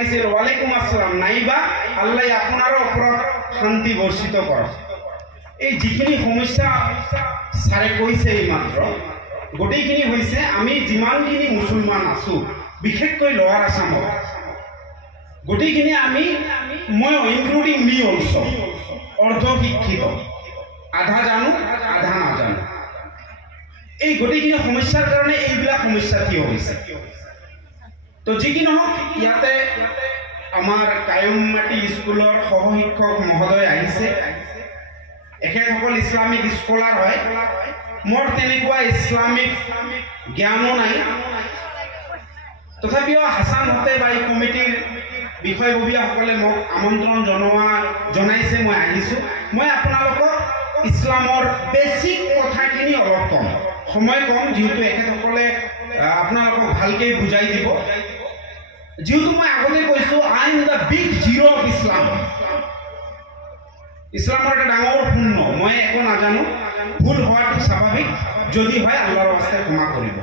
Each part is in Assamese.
দিছিল ওয়ালাইকুম আসসালাম নাইবা আল্লাহ আপনাৰ ওপৰত শান্তি বৰ্ষিত কৰক। এই যিখিনি সমস্যা ছাৰে কৈছে এইমাত্ৰ গোটেইখিনি হৈছে আমি যিমানখিনি মুছলমান আছো বিশেষকৈ লোৱাৰ আছামত গোটেইখিনি মই ইনক্লুডিং মি অলছ অৰ্ধ শিক্ষিত, আধা জানো আধা নাজানো। এই গোটেইখিনি সমস্যাৰ কাৰণে এইবিলাক সমস্যা থিয় হৈছে। তো যি কি নহওক ইয়াতে আমাৰ কায়মমাটি স্কুলৰ সহশিক্ষক মহোদয় আহিছে। এখেতসকল ইছলামিক স্কলাৰ হয়। মোৰ তেনেকুৱা ইছলামিক জ্ঞানো নাই, তথাপিও হাছান হতে বা এই কমিটিৰ বিষয়ববীয়াসকলে মোক আমন্ত্ৰণ জনাইছে, মই আহিছোঁ। মই আপোনালোকক ইছলামৰ বেছিক কথাখিনি অলপ কম, সময় কম যিহেতু এখেতসকলে আপোনালোকক ভালকৈ বুজাই দিব। যেহেতু মই আগতে কৈছোঁ I am the big zero' of Islam. ইছলামৰ এটা ডাঙৰ শূন্য, মই একো নাজানো, ভুল হোৱাটো স্বাভাৱিক, যদি হয় আল্লাহৰ ৰাস্তাত ক্ষমা কৰিব।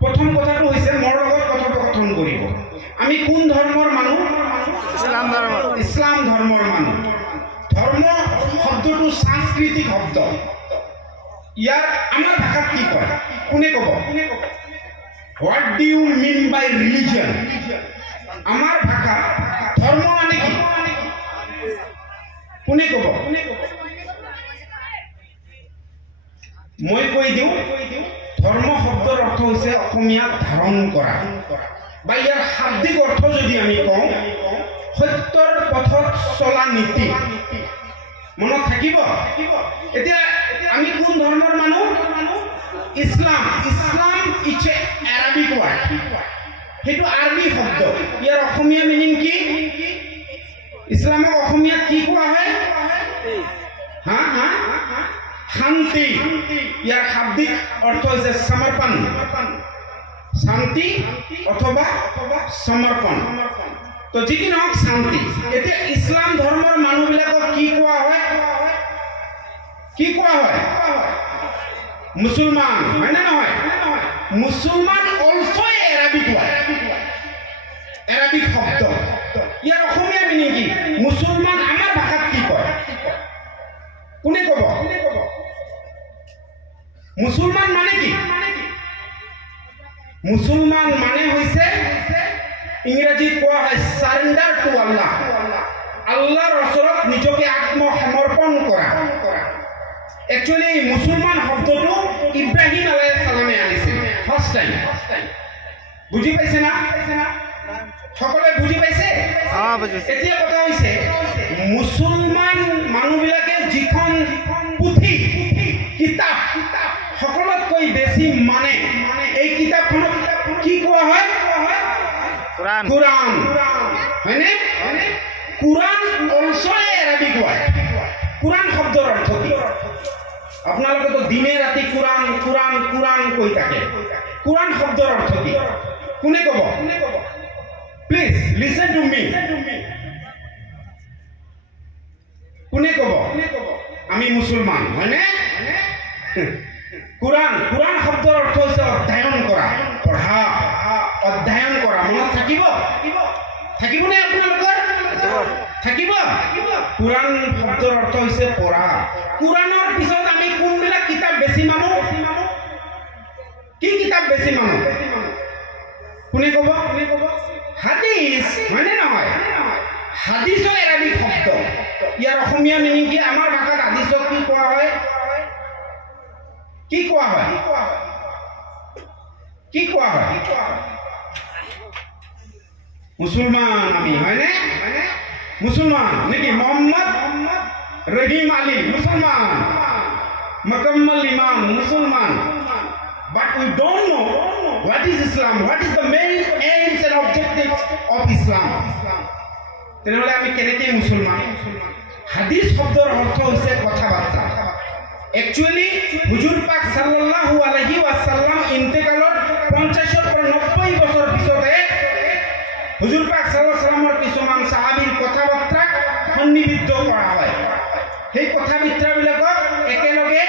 প্ৰথম কথাটো হৈছে মোৰ লগত কথোপকথন কৰিব। আমি কোন ধৰ্মৰ মানুহ? ইছলাম ধৰ্মৰ মানুহ। ধৰ্ম শব্দটো সাংস্কৃতিক শব্দ। ইয়াৰ আমাৰ ভাষাত কি কয় কোনে ক'ব? What do you mean by religion? আমাৰ ভাষা ধৰ্ম মানে কি কোনে ক'ব? মই কৈ দিওঁ, ধৰ্ম শব্দৰ অৰ্থ হৈছে অসমীয়াত ধাৰণ কৰা, বা ইয়াৰ শাব্দিক অৰ্থ যদি আমি কওঁ সত্যৰ পথত চলা নীতি। মনত থাকিব। এতিয়া আমি কোন ধৰ্মৰ মানুহ? Islam. Islam is a Arabic ward, সেইটো আৰবী শব্দ। ইয়াৰ অসমীয়া মিনিং কি? ইছলামক অসমীয়াত কি কোৱা হয়? শান্তি। ইয়াৰ শাব্দিক অৰ্থ হৈছে সমৰ্পণ, শান্তি অথবা সমৰ্পণ। তো যি কি নহওক শান্তি। এতিয়া ইছলাম ধৰ্মৰ মানুহবিলাকক কি কোৱা হয়? কি কোৱা হয়? মুছলমান, হয় নে নহয়? মুছলমান অলছ' এৰাবিক ৱাৰ্ড, এৰাবিক শব্দ। ইয়াৰ অসমীয়া মিনিং কি? মুছলমান আমাৰ ভাষাত কি কয় কোনে ক'ব? মুছলমান মানে কি? মুছলমান মানে হৈছে ইংৰাজীত কোৱা হয় সাৰেণ্ডাৰ টু আল্লাহ, আল্লাহৰ ওচৰত নিজকে আত্মসমৰ্পণ কৰা। একচুৱেলি মুছলমান শব্দটো ইব্ৰাহিম আলাইহিছ সালামে আনিছিল ফাৰ্ষ্ট টাইম। বুজি পাইছে না? সকলোৱে বুজি পাইছে? এতিয়া কথা হৈছে মুছলমান মানুহবিলাকে যিখন পুথি কিতাপ সকলোতকৈ বেছি মানে এই কিতাপখনক কি কোৱা হয়? কোৰাণ, হয়নে? কোৰাণ অলছ' এৰাবিক ৱাৰ্ড। কোৰাণ শব্দৰ অৰ্থ কি? আপোনালোকেতো দিনে ৰাতি কোৰাণ কোৰাণ কোৰাণ কৈ থাকে। কোৰাণ শব্দৰ অৰ্থ কি কোনে ক'ব? Please listen to me. কোনে ক'ব? আমি মুছলমান, হয়নে? কোৰাণ শব্দৰ অৰ্থ হৈছে অধ্যয়ন কৰা, পঢ়া, অধ্যয়ন কৰা। মনত থাকিব? থাকিবনে আপোনালোকৰ? থাকিব। কোৰাণ শব্দৰ অৰ্থ হৈছে পঢ়া। কোৰাণৰ পিছত আমি কোনবিলাক কিতাপ বেছি মানো? কি কিতাপ বেছি মানো কোনে ক'ব? হাদিছ, হয়নে নহয়? হাদিছৰ এৰাবিক শব্দ। ইয়াৰ অসমীয়া মিনিং কি? আমাৰ ভাষাত হাদিছক কি কোৱা হয়? কি কোৱা হয়? কি কোৱা হয়? মুছলমান আমি, হয়নে? মুছলমান নেকি? মোহাম্মদ ৰহিম আলী মুছলমান, মুকাম্মল ইমান মুছলমান। But we don't know what is Islam, what is the main aims and objectives of Islam. তেনেহ'লে আমি কেনেকৈ মুছলমান? হাদিছ শব্দৰ অৰ্থ হৈছে কথা বাৰ্তা। একচুৱেলি হুজুৰ পাক সাল্লাল্লাহু আলাইহি ওয়াসাল্লাম ইন্তেকালৰ 50 পৰা 90 বছৰ পিছতে হুজুৰ পাক সাল্লাল্লাহু আলাইহি ওয়াসাল্লামৰ কিছুমান সাহাবীৰ কথা বাৰ্তা সন্নিবিষ্ট কৰা হয়। সেই কথা বাৰ্তাবিলাকক একেলগে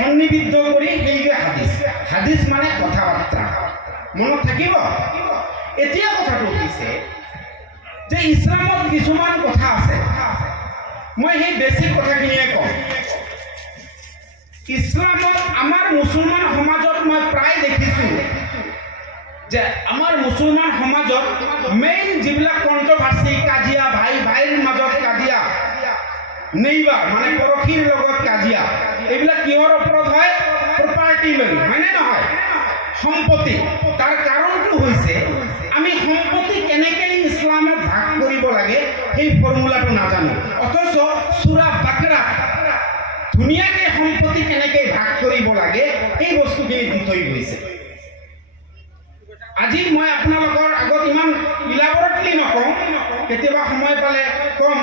সন্নিবিষ্ট কৰি সেইটোৱে হাদিছ। হাদিছ মানে কথা বাৰ্তা। মনত থাকিব? এতিয়া কথাটো হৈছে যে ইছলামত কিছুমান কথা আছে, মই সেই বেছিক কথাখিনিয়ে কওঁ। ইছলামত আমাৰ মুছলমান সমাজত মই প্ৰায় দেখিছোঁ যে আমাৰ মুছলমান সমাজত মেইন যিবিলাক কণ্ট্ৰভাৰ্চি, কাজিয়া, ভাই ভাইৰ মাজত কাজিয়া, নেইবাৰ মানে পৰশীৰ লগত কাজিয়া, এইবিলাক কিহৰ ওপৰত হয়? প্ৰপাৰ্টি লৈ, হয়নে নহয়? সম্পত্তি। তাৰ কাৰণটো হৈছে আমি সম্পত্তি কেনেকৈ ইছলামত ভাগ কৰিব লাগে সেই ফৰ্মুলাটো নাজানো, অথচ সূৰা বাকৰাত ধুনীয়াকৈ সম্পত্তি কেনেকৈ ভাগ কৰিব লাগে সেই বস্তুখিনি দি থৈ গৈছে। আজি মই আপোনালোকৰ আগত ইমান ইলাবৰেটলি নকওঁ, কেতিয়াবা সময় পালে কম,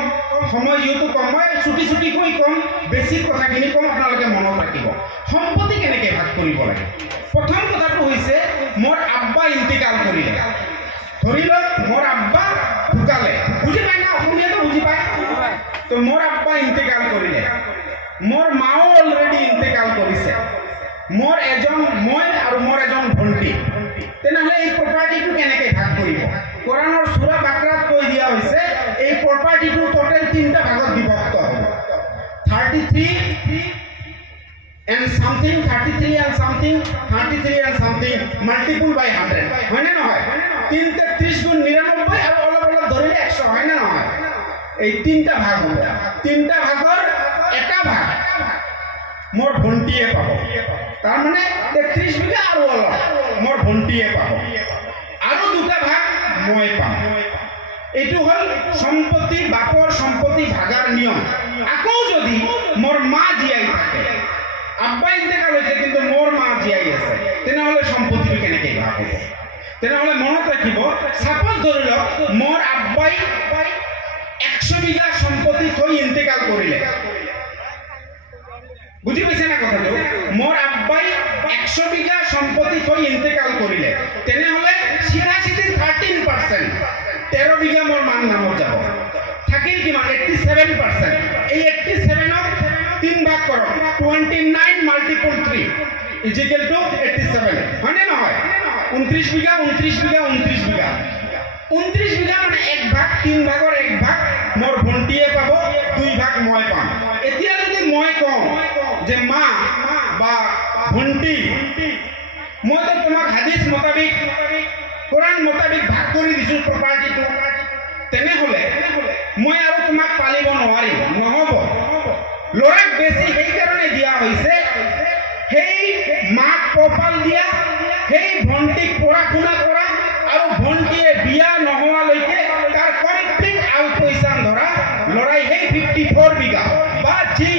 সময় যিহেতু কম মই চুটিকৈ কম, বেছিক কথাখিনি কম, আপোনালোকে মনত ৰাখিব। সম্পত্তি কেনেকৈ ভাগ কৰিব লাগে? প্ৰথম কথাটো হৈছে মোৰ আব্বা ইন্তিকাল কৰিলে, ধৰি লওক মোৰ আব্বা ঢুকালে, বুজি পায় না? অসমীয়াটো বুজি পায়? তো মোৰ আব্বা ইন্তিকাল কৰিলে, মোৰ মাও অলৰেডি ইন্তিকাল কৰিছে, মই আৰু মোৰ এজন ভণ্টি, তেনেহ'লে এই প্ৰপাৰ্টিটো কেনেকৈ ভাগ কৰিব? কোৰাণৰ সূৰা বাকৰাত কৈ দিয়া হৈছে এই প্ৰপাৰ্টিটো টোটেল 3টা ভাগত বিভক্ত হ'ব। 33 and something multiple by 100, হয়নে নহয়? 3 33 গুণ 99 আৰু অলপ অলপ ধৰিলে 100, হয়নে নহয়? এই 3টা ভাগ হ'ব। 3টা ভাগৰ এটা ভাগ মোৰ ভণ্টিয়ে পাব, তাৰমানে 33 বিঘা আৰু অলপ মোৰ ভণ্টিয়ে পাব, আৰু 2টা ভাগ মই পাম। এইটো হ'ল সম্পত্তি, বাপৰ সম্পত্তি ভাগাৰ নিয়ম। আকৌ যদি মোৰ মা জীয়াই থাকে, আব্বা ইন্তেকাল হৈছে কিন্তু মোৰ মা জীয়াই আছে, তেনেহ'লে সম্পত্তিটো কেনেকৈ ভাগ হ'ব? তেনেহ'লে মনত ৰাখিব, ছাপোজ ধৰি লওক মোৰ আব্বাই 100 বিঘা সম্পত্তি থৈ ইন্তেকাল কৰিলে, বুজি পাইছে না কথাটো? মোৰ আব্বাই 100 বিঘা সম্পত্তি থৈ ইন্তেকাল কৰিলে, তেনেহ'লে চিধা 13%, 13 বিঘা মোৰ মাৰ নামত যাব, থাকিল কিমান? 87%। এই 87ক 3 ভাগ কৰক, 29 multiple 3 ইজিকেল টু 87, হয়নে নহয়? 29 বিঘা 29 বিঘা 29 বিঘা 29 বিঘা মানে 1 ভাগ, 3 ভাগৰ 1 ভাগ মোৰ ভণ্টিয়ে পাব, 2 ভাগ মই পাম। এতিয়া যদি মই কওঁ যে মা বা ভণ্টি, মইতো তোমাক হাদিছ মোতাবিক, কোৰাণ মোতাবিক ভাগ কৰি দিছোঁ প্ৰপাৰ্টিটো, তেনেহ'লে মই আৰু তোমাক পালিব নোৱাৰিম, নহ'ব। ল'ৰাক বেছি সেইকাৰণে দিয়া হৈছে, সেই মাক পোহপাল দিয়া, সেই ভণ্টিক পঢ়া শুনা কৰা, আৰু ভণ্টিয়ে বিয়া নোহোৱালৈকে তাৰ কমপ্লিট আলপৈচান ধৰা ল'ৰাই সেই 54 বিঘা বা যি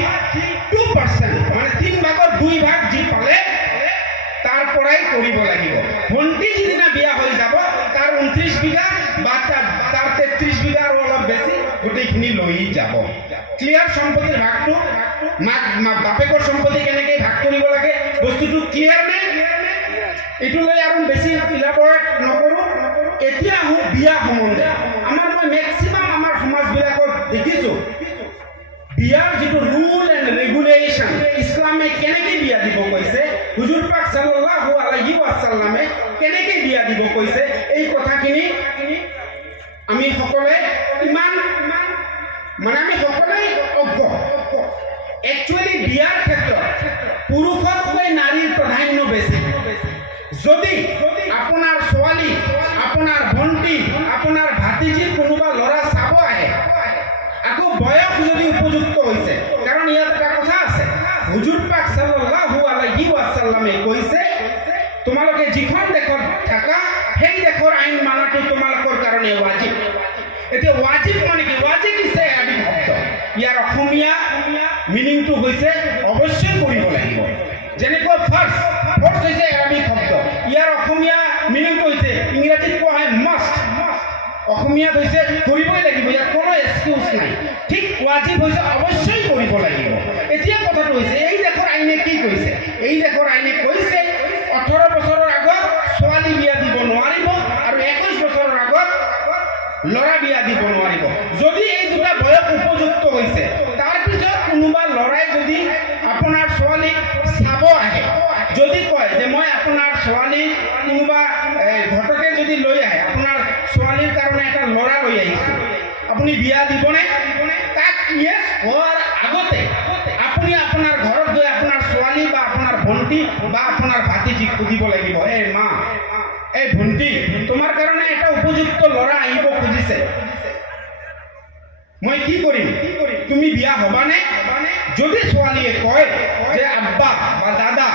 2% মানে 3 ভাগৰ 2 ভাগ যি পালে তাৰ পৰাই কৰিব লাগিব। ভণ্টি যিদিনা বিয়া হৈ যাব তাৰ 29 বিঘা বা তাৰ 33 বিঘা আৰু অলপ বেছি গোটেইখিনি লৈ যাব। ক্লিয়াৰ? সম্পত্তিৰ ভাগটো, বাপেকৰ সম্পত্তি কেনেকৈ ভাগ কৰিব লাগে বস্তুটো ক্লিয়াৰ নে? এইটো লৈ আৰু বেছি ইলাবৰেট নকৰোঁ। এতিয়া আহোঁ বিয়া সম্বন্ধে। মই মেক্সিমাম আমাৰ সমাজবিলাকত দেখিছোঁ বিয়াৰ যিটো ৰুল এণ্ড ৰেগুলেশ্যন, ইছলামে কেনেকৈ বিয়া দিব কৈছে, হুজুৰ পাক সাল্লাল্লাহু আলাইহি ওয়াসাল্লামে কেনেকৈ বিয়া দিব কৈছে, এই কথাখিনি আমি সকলোৱে আমি সকলোৱে অজ্ঞ। একচুৱেলি বিয়াৰ ক্ষেত্ৰত পুৰুষতকৈ নাৰীৰ প্ৰাধান্য বেছি। যদি আপোনাৰ ছোৱালী, আপোনাৰ ভণ্টি, আপোনাৰ ভাতিজী কোনোবা ল'ৰা চাব আহে, আকৌ বয়স যদি উপযুক্ত হৈছে, কাৰণ ইয়াত এটা কথা আছে, হুজুৰ পাক সাল্লাল্লাহু আলাইহি ওয়াসাল্লামে কৈছে তোমালোকে যিখন দেশত থাকা সেই দেশৰ আইন মানাটো তোমালোকৰ কাৰণে ৱাজিব। এতিয়া ৱাজিব মানে কি? ৱাজিব হৈছে আৰবী শব্দ, ইয়াৰ অসমীয়া মিনিংটো হৈছে অৱশ্যই কৰিব লাগিব। যেনেকৈ ফাৰ্ষ্ট হৈছে আৰবী শব্দ, ইয়াৰ অসমীয়া মিনিংটো হৈছে, ইংৰাজীত কোৱা হয় মাষ্ট, অসমীয়াত হৈছে কৰিবই লাগিব, ইয়াত কোনো এক্সকিউজ নাই। ঠিক ৱাজিব হৈছে অৱশ্যই কৰিব লাগিব। এতিয়া কথাটো হৈছে এই দেশৰ আইনে কি কৈছে? এই দেশৰ আইনে কৈছে 18 বছৰৰ আগত ছোৱালী বিয়া দিব নোৱাৰিব আৰু 21 বছৰৰ আগত ল'ৰা বিয়া দিব নোৱাৰিব। যদি এই দুটা বয়স উপযুক্ত হৈছে, তাৰপিছত কোনোবা ল'ৰাই যদি আপোনাৰ ছোৱালীক চাব আহে, যদি কয় যে মই আপোনাৰ ছোৱালী কোনোবা ঘটকে যদি লৈ আহে, আপোনাৰ ছোৱালীৰ কাৰণে এটা ল'ৰা লৈ আহিছোঁ, আপুনি বিয়া দিবনে তাক ইয়েস হোৱাৰ আগতে আপুনি আপোনাৰ ঘৰত গৈ আপোনাৰ ছোৱালী বা আপোনাৰ ভণ্টি বা আপোনাৰ ভাতিজিক সুধিব লাগিব, এই মা এই ভণ্টি তোমাৰ কাৰণে এটা উপযুক্ত ল'ৰা আহিব খুজিছে, মই কি কৰিম, তুমি বিয়া হবানে? যদি ছোৱালীয়ে কয় যে আব্বা বা দাদা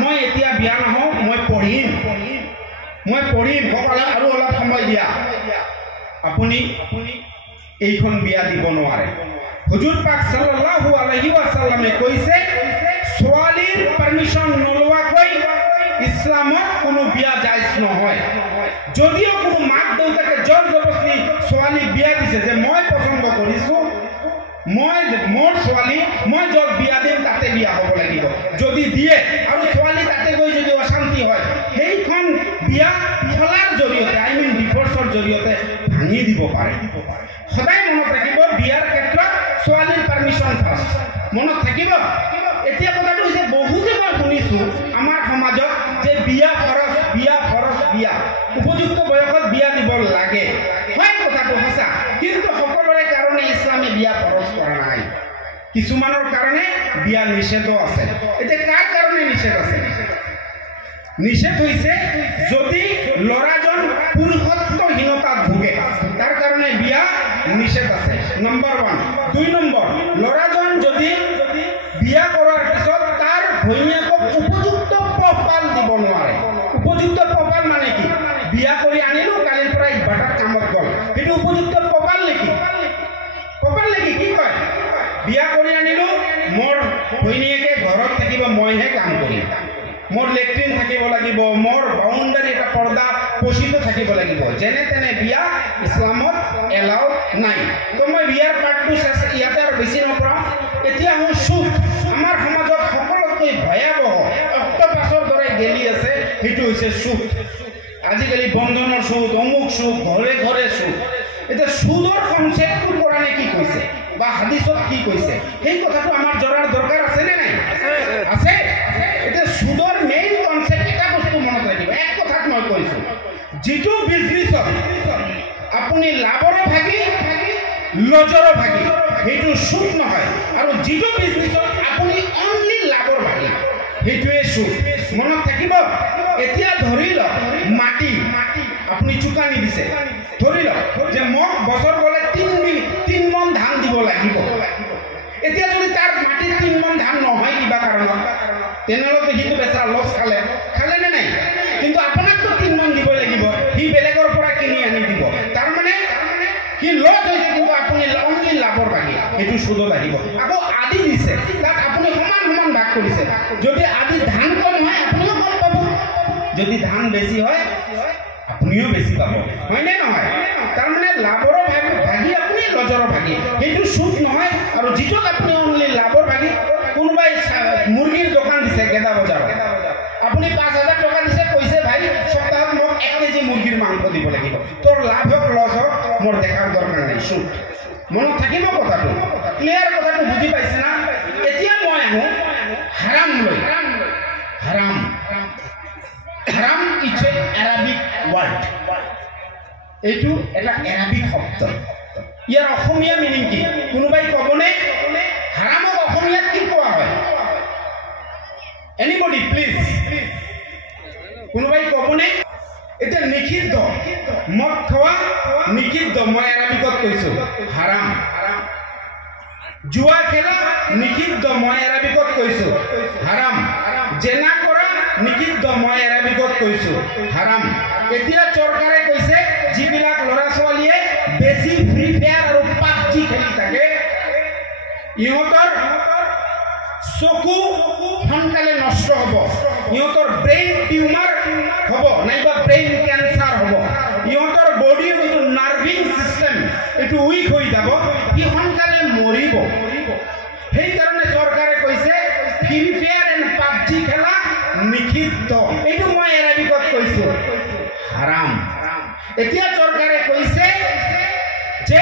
মই এতিয়া বিয়া নহওঁ, মই পঢ়িম আৰু অলপ সময় দিয়া, আপুনি এইখন বিয়া দিব নোৱাৰে। হুজুৰ পাক সাল্লাল্লাহু আলাইহি ওয়াসাল্লামে কৈছে ছোৱালীৰ পাৰমিশন নলোৱাকৈ ইছলামত কোনো বিয়া জায়েজ নহয়। যদিও কোনো মাক দেউতাকে জোৰ জবৰদস্তি ছোৱালী বিয়া দিছে যে মই পছন্দ কৰিছো, মোৰ ছোৱালী মই য'ত বিয়া দিম তাতে বিয়া হ'ব লাগিব, যদি দিয়ে আৰু ছোৱালী তাতে গৈ যদি অশান্তি হয় সেইখন বিয়া খলাৰ জৰিয়তে ডিভোৰ্সৰ জৰিয়তে ভাঙি দিব পাৰে। সদায় মনত ৰাখিব বিয়াৰ ক্ষেত্ৰত ছোৱালীৰ পাৰমিশন ফাৰ্ষ্ট, মনত থাকিব। এতিয়া কথাটো হৈছে বহুতে মই শুনিছো আমাৰ সমাজত যে বিয়া ফৰজ বিয়া উপযুক্ত বয়সত বিয়া দিব লাগে, হয় কথাটো সঁচা, কিন্তু সকলোৰে কাৰণে ইছলামে বিয়া ফৰজ কৰা নাই, কিছুমানৰ কাৰণে বিয়া নিষেধো আছে। এতিয়া কাৰ কাৰণে নিষেধ আছে? নিষেধ হৈছে যদি ল'ৰাজন পুৰুষত্বহীনতাত ভোগে তাৰ কাৰণে বিয়া নিষেধ আছে, নম্বৰ 1। 2 নম্বৰ, ল'ৰাজন যদি বিয়া কৰাৰ পিছত তাৰ ভৈনীয়েকক উপযুক্ত পোহপাল দিব নোৱাৰে। উপযুক্ত পোহপাল মানে কি? বিয়া কৰি আনিলো, কালিৰ পৰা বাটাৰ কামত গ'ল, সেইটো উপযুক্ত পোহপাল নেকি? কি কয়? বিয়া কৰি আনিলো, মোৰ ভৈনীয়েকে ঘৰত থাকিব, মইহে কাম কৰিম, মোৰ লেট্ৰিন থাকিব লাগিব, মোৰ বাউণ্ডাৰী এটা পৰ্দা পচিত থাকিব লাগিব, যেনে তেনে বিয়া ইছলামত এলাউ নাই। তো মই বিয়াৰ পাৰ্টটো ইয়াতে আৰু বেছি নপঢ়াওঁ। এতিয়া মোৰ সুখ আমাৰ সমাজত সকলোতকৈ ভয়াৱহ অক্টোপাছৰ দৰে গেলি আছে, সেইটো হৈছে সুখ। আজিকালি বন্ধনৰ সুদ, অমুক সুদ, ঘৰে ঘৰে সুদ। এতিয়া সুদৰ কনচেপ্টটো কোৰাণে কি কৈছে বা হাদিছত কি কৈছে সেই কথাটো আমাৰ জনাৰ দৰকাৰ আছে নে নাই? আছে। এতিয়া সুদৰ মেইন কনচেপ্ট এটা বস্তু মনত ৰাখিব, এক কথাত মই কৈছো, যিটো বিজনেছত আপুনি লাভৰো ভাগি লজৰো ভাগি সেইটো সুদ নহয়, আৰু যিটো বিজনেছত আপুনি অনলি লাভৰ ভাগি সেইটোৱে সুদ, মনত থাকিব। এতিয়া ধৰি লওক মাটি আপুনি চুকানি দিছে, ধৰি লওক যে মোক বছৰ গ'লে 3 মন ধান দিব লাগিব। এতিয়া যদি তাৰ মাটিত 3 মন ধান নহয় কিবা কাৰণত, তেনেহ'লে সিটো বেচাৰা লছ খালে নে নাই? কিন্তু আপোনাকতো 3 মন দিব লাগিব, সি বেলেগৰ পৰা কিনি আনি দিব, তাৰমানে সি লছ হৈছে, কিন্তু আপুনি অনলি লাভৰ ভাগি, সেইটো সুদত আহিব। আকৌ আদি দিছে, তাত আপুনি সমান ভাগ কৰিছে, যদি আদি ধান কম হয় আপুনিও কম পাব, যদি ধান বেছি হয় আপুনিও বেছি পাব, হয়নে নহয়? তাৰমানে লাভৰ ভাগি আপুনি লজৰ ভাগি, সেইটো সুদ নহয়। আৰু যিটোক আপুনি অনলি লাভৰ ভাগি, কোনোবাই মুৰ্গীৰ দোকান দিছে গেদা বজাৰত, আপুনি 5,000 টকা দিছে, কৈছে ভাই সপ্তাহত মোক 1 কেজি মুৰ্গীৰ মাংস দিব লাগিব, তোৰ লাভ হওক লছ হওক মোৰ দেখাৰ দৰকাৰ নাই, সুদ। মনত থাকিব কথাটো, ক্লিয়াৰ কথাটো বুজি পাইছে না? এতিয়া মই আহোঁ হাৰাম লৈ। হাৰাম ইজ এ এৰাবিক ৱাৰ্ড, এইটো এটা এৰাবিক শব্দ। ইয়াৰ অসমীয়া মিনিং কি কোনোবাই ক'বনে? হাৰামক অসমীয়াত কি কোৱা হয়? এনিবডি প্লিজ, কোনোবাই ক'বনে? এতিয়া নিষিদ্ধ, মদ খোৱা নিষিদ্ধ, মই এৰাবিকত কৈছো হাৰাম। জুৱা খেলা নিষিদ্ধ, মই এৰাবিকত কৈছো হাৰাম। জেনা কৰা নিষিদ্ধ, মই এৰাবিকত কৈছো হাৰাম। এতিয়া চৰকাৰে কৈছে যিবিলাক ল'ৰা ছোৱালীয়ে বেছি ফ্ৰী ফায়াৰ আৰু পাবজি খেলি থাকে, ইহঁতৰ চকু সোনকালে নষ্ট হ'ব, ইহঁতৰ ব্ৰেইন টিউমাৰ হ'ব, নাইবা ব্ৰেইন কেঞ্চাৰ হ'ব, ইহঁতৰ বডিৰ যিটো নাৰ্ভিং চিষ্টেম এইটো উইক হৈ যাব, ই সোনকালে মৰিব। সেইকাৰণে চৰকাৰে কৈছে ফ্ৰী ফায়াৰ এণ্ড পাবজি খেলা নিষিদ্ধ, এইটো মই এৰাবিকত কৈছো হাৰাম। এতিয়া চৰকাৰে কৈছে যে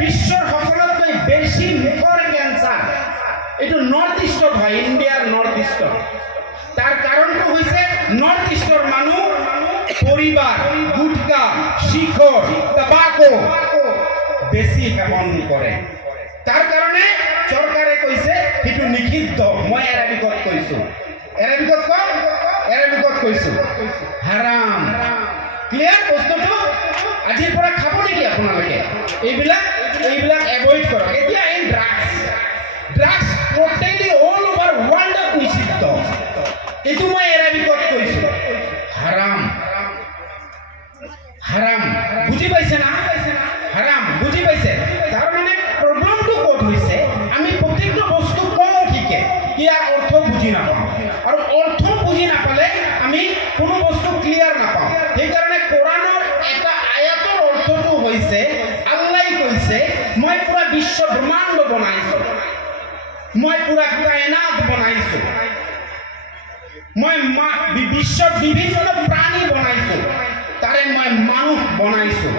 বিশ্বৰ সকলোতকৈ বেছি মুখৰ কেঞ্চাৰ এইটো নৰ্থ ইষ্টত হয়, ইণ্ডিয়াৰ নৰ্থ ইষ্টত। তাৰ কাৰণটো হৈছে নৰ্থ ইষ্টৰ মানুহ পৰিবাৰ, গুটকা, শিখৰ, টাবাকো, বেছি সেৱন কৰে। তাৰ কাৰণে চৰকাৰে কৈছে সেইটো নিষিদ্ধ। মই এৰাবিকত কৈছো, এৰাবিকত কৈছো হাৰাম। ক্লিয়াৰ বস্তুটো? আজিৰ পৰা খাব নেকি আপোনালোকে? এইবিলাক এভইড কৰক। এতিয়া এই ড্ৰাগছ টোটেলি অল ওভাৰ ৱৰ্ল্ডত নিষিদ্ধ। এইটো মই এৰাবিকত কৈছো হাৰাম। বুজি পাইছে না? হাৰাম বুজি পাইছে? তাৰ মানে প্ৰব্লেমটো ক'ত হৈছে, আমি প্ৰত্যেকটো বস্তু কওঁ ঠিকে, ইয়াৰ অৰ্থ বুজি নাপাওঁ, আৰু অৰ্থ বুজি নাপালে আমি কোনো বস্তু ক্লিয়াৰ নাপাওঁ। সেইকাৰণে কোৰাণৰ এটা আয়াতৰ অৰ্থটো হৈছে, আল্লাই কৈছে মই পুৰা বিশ্ব ব্ৰহ্মাণ্ড বনাইছো, মই পুৰা কায়নাত বনাইছো, মই বিশ্বত বিভিন্ন প্ৰাণী বনাইছো, তাৰে মই মানুহ বনাইছো,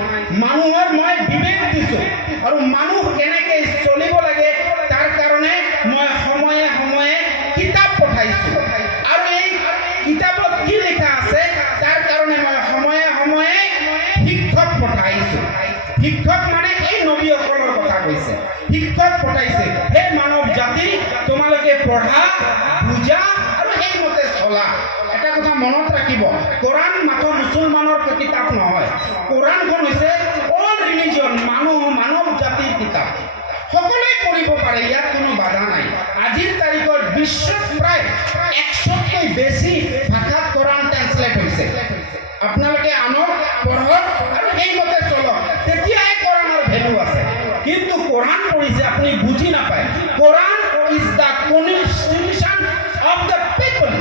মানুহৰ মই বিবেক দিছো, আৰু মানুহ কেনেকৈ চলিব লাগে তাৰ কাৰণে মই সময়ে সময়ে কিতাপ পঠাইছো, আৰু এই কিতাপত কি লিখা আছে তাৰ কাৰণে মই সময়ে সময়ে শিক্ষক পঠাইছো। শিক্ষক মানে এই নবীসকলৰ কথা কৈছে, শিক্ষক পঠাইছে। হে মানৱ জাতি, তোমালোকে পঢ়া, বুজা আৰু সেইমতে চলা। এটা কথা মনত ৰাখিব, কোৰাণ মাত্ৰ মুছলমানৰ কিতাপ নহয়। কোৰাণখন হৈছে অল ৰিলিজন, মানৱ জাতিৰ কিতাপ। সকলোৱে পঢ়িব পাৰে, ইয়াত কোনো বাধা নাই। আজিৰ তাৰিখত বিশ্বত প্ৰায় 100তকৈ বেছি ভাষাত কোৰাণ ট্ৰান্সলেট হৈছে। আপোনালোকে আনক পঢ়ক আৰু সেইমতে চলক, তেতিয়াই কোৰাণৰ ভেলু আছে। কিন্তু কোৰাণ পঢ়িছে আপুনি বুজি নাপায়। Quran is the constitution of the people.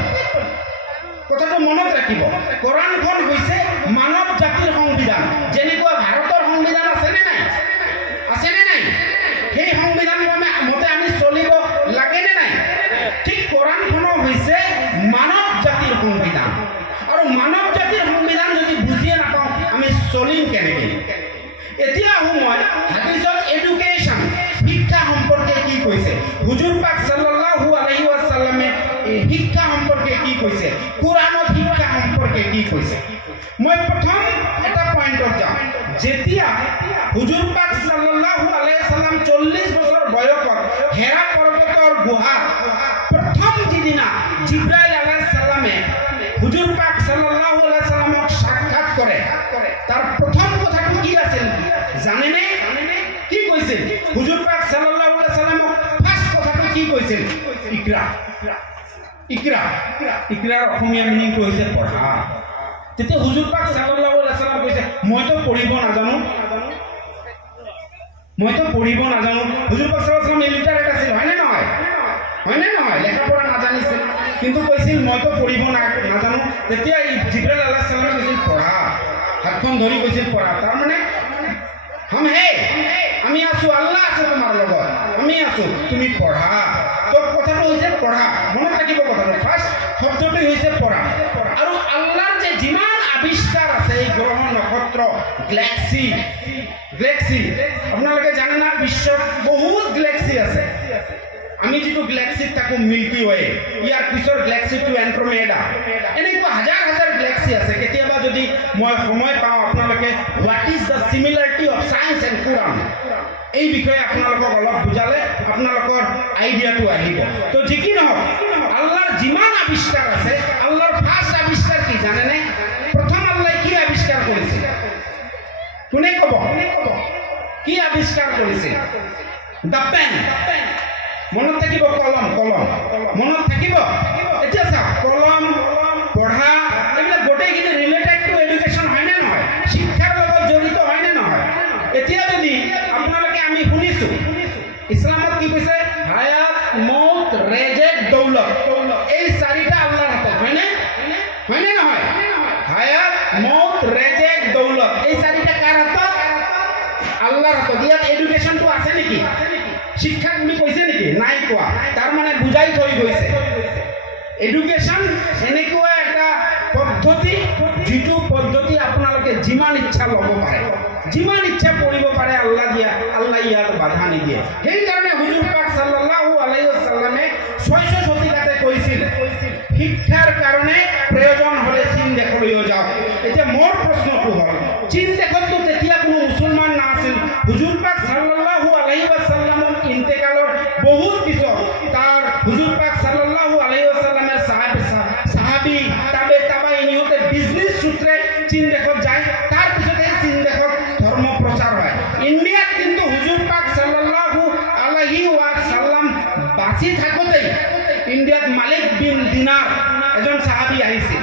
কথাটো মনত ৰাখিব, কোৰাণখন হৈছে মানৱ জাতিৰ সংবিধান। যেনেকুৱা ভাৰতৰ সংবিধান আছেনে নাই? সেই সংবিধান মতে আমি চলিব লাগেনে নাই? ঠিক কোৰাণখনো হৈছে মানৱ জাতিৰ সংবিধান, আৰু মানৱ জাতিৰ সংবিধান যদি বুজিয়ে নাপাওঁ আমি চলিম কেনেকৈ? এতিয়া মই হাদিছত এডুকেশ্যন, শিক্ষা সম্পৰ্কে কি কৈছে, হুজুৰ পাক সাল্লাল্লাহু আলাইহি ওয়াসাল্লামে শিক্ষা সম্পৰ্কে কি কৈছে, কোৰাণত শিক্ষা সম্পৰ্কে কি কৈছে। মই প্ৰথম এটা পইণ্টত যাওঁ। যেতিয়া হুজুৰ পাক সাল্লাল্লাহু আলাইহি ওয়াসাল্লাম 40 বছৰ বয়সত হেৰা পৰ্বতৰ গুহাত প্ৰথম যিদিনা জিব্ৰাইল আলাইহিস সালামে হুজুৰ পাক সাল্লাল্লাহু আলাইহি ওয়াসাল্লামক সাক্ষাৎ কৰে, তাৰ প্ৰথম কথাটো কি আছিল জানেনে? কি কৈছিল? হুজুৰ পাক সাল্লাল্লাহু আলাইহি ওয়াসাল্লামক ফাৰ্ষ্ট কথাটো কি কৈছিল? ইকৰাৰ অসমীয়া মিনিংটো হৈছে পঢ়া। তেতিয়া হুজুৰ পাক সাল্লাল্লাহু আলাইহি ওয়াসাল্লাম কৈছে মইতো পঢ়িব নাজানো। হুজুৰ পাক সাল্লাল্লাহু আলাইহি ওয়াসাল্লাম ইলিটাৰেট আছিল, হয়নে নহয়? লেখা পঢ়া নাজানিছিল, কিন্তু কৈছিল মইতো পঢ়িব নাজানো। তেতিয়া জিব্ৰাইল আলাইহিস সালামে কৈছিল পঢ়া, হাতখন ধৰি কৈছিল পঢ়া। তাৰমানে আমি আছো, আল্লাহ আছে তোমাৰ লগত, আমি আছো, তুমি পঢ়া। তো কথাটো হৈছে পঢ়া। মনত ৰাখিব কথাটো, ফাৰ্ষ্ট শব্দটো হৈছে পঢ়া। আৰু আল্লাহৰ যে যিমান আৱিষ্কাৰ আছে, এই গ্ৰহ নক্ষত্ৰ, গ্যালাক্সি, আপোনালোকে জানে না বিশ্বত বহুত গ্যালাক্সি আছে। আমি যিটো গ্যালাক্সিত থাকোঁ মিল্কি ৱে, ইয়াৰ পিছৰ গ্যালাক্সিটো এন্ড্ৰমেডা, এনেকুৱা হাজাৰ গ্যালাক্সি আছে। কেতিয়াবা যদি মই সময় পাওঁ আপোনালোকে what is the similarity of science and Quran, এই বিষয়ে আপোনালোকক অলপ বুজালে আপোনালোকৰ আইডিয়াটো আহিব। তো যি কি নহওক, আল্লাহৰ যিমান আৱিষ্কাৰ আছে, আল্লাহৰ ফাৰ্ষ্ট আৱিষ্কাৰ কি জানেনে? প্ৰথম আল্লাহে কি আৱিষ্কাৰ কৰিছিল? কোনে ক'ব? কি আৱিষ্কাৰ কৰিছিল? The pen. মনত থাকিব, কলম মনত থাকিব। এতিয়া চাওক, কলম, পঢ়া, এইবিলাক গোটেইখিনি ৰিলেটেড টু এডুকেশ্যন, হয়নে নহয়? শিক্ষাৰ লগত জড়িত, হয়নে নহয়? এতিয়া যদি আপোনালোকে আমি শুনিছোঁ ইছলামত কি কৈছে? হায়াত, মৌত, ৰেজেক, দৌলত, এই চাৰিটা আল্লাহৰ হাতত, হয়নে নহয়? হায়াত, মৌত, ৰেজেক, দৌলত, এই চাৰিটা কাৰ হাতত? আল্লাহৰ হাতত। ইয়াত এডুকেশ্যনটো আছে নেকি? শিক্ষা বুলি কৈছে নেকি? নাই কোৱা। তাৰ মানে বুজাই থৈ গৈছে এডুকেশ্যন এনেকুৱা এটা পদ্ধতি, যিটো পদ্ধতি আপোনালোকে যিমান ইচ্ছা ল'ব পাৰে, যিমান ইচ্ছা পঢ়িব পাৰে, আল্লাহ ইয়াত বাধা নিদিয়ে। সেইকাৰণে হুজুৰ পাক সাল্লাল্লাহু আলাইহি ওয়াসাল্লামে 600 শতিকাতে কৈছিল শিক্ষাৰ কাৰণে প্ৰয়োজন হ'লে চীন দেশলৈও যাওক। এতিয়া মোৰ প্ৰশ্নটো হ'ল, চীন দেশততো তেতিয়া কোনো মুছলমান নাছিল। হুজুৰ পাক ইন্ডিয়াত কিন্তু হুজুর পাক সাল্লাল্লাহু আলাইহি ওয়াসাল্লাম বাঁচি থাকোতেই ইন্ডিয়াত মালিক বিন দিনার এজন সাহাবী আহিছিল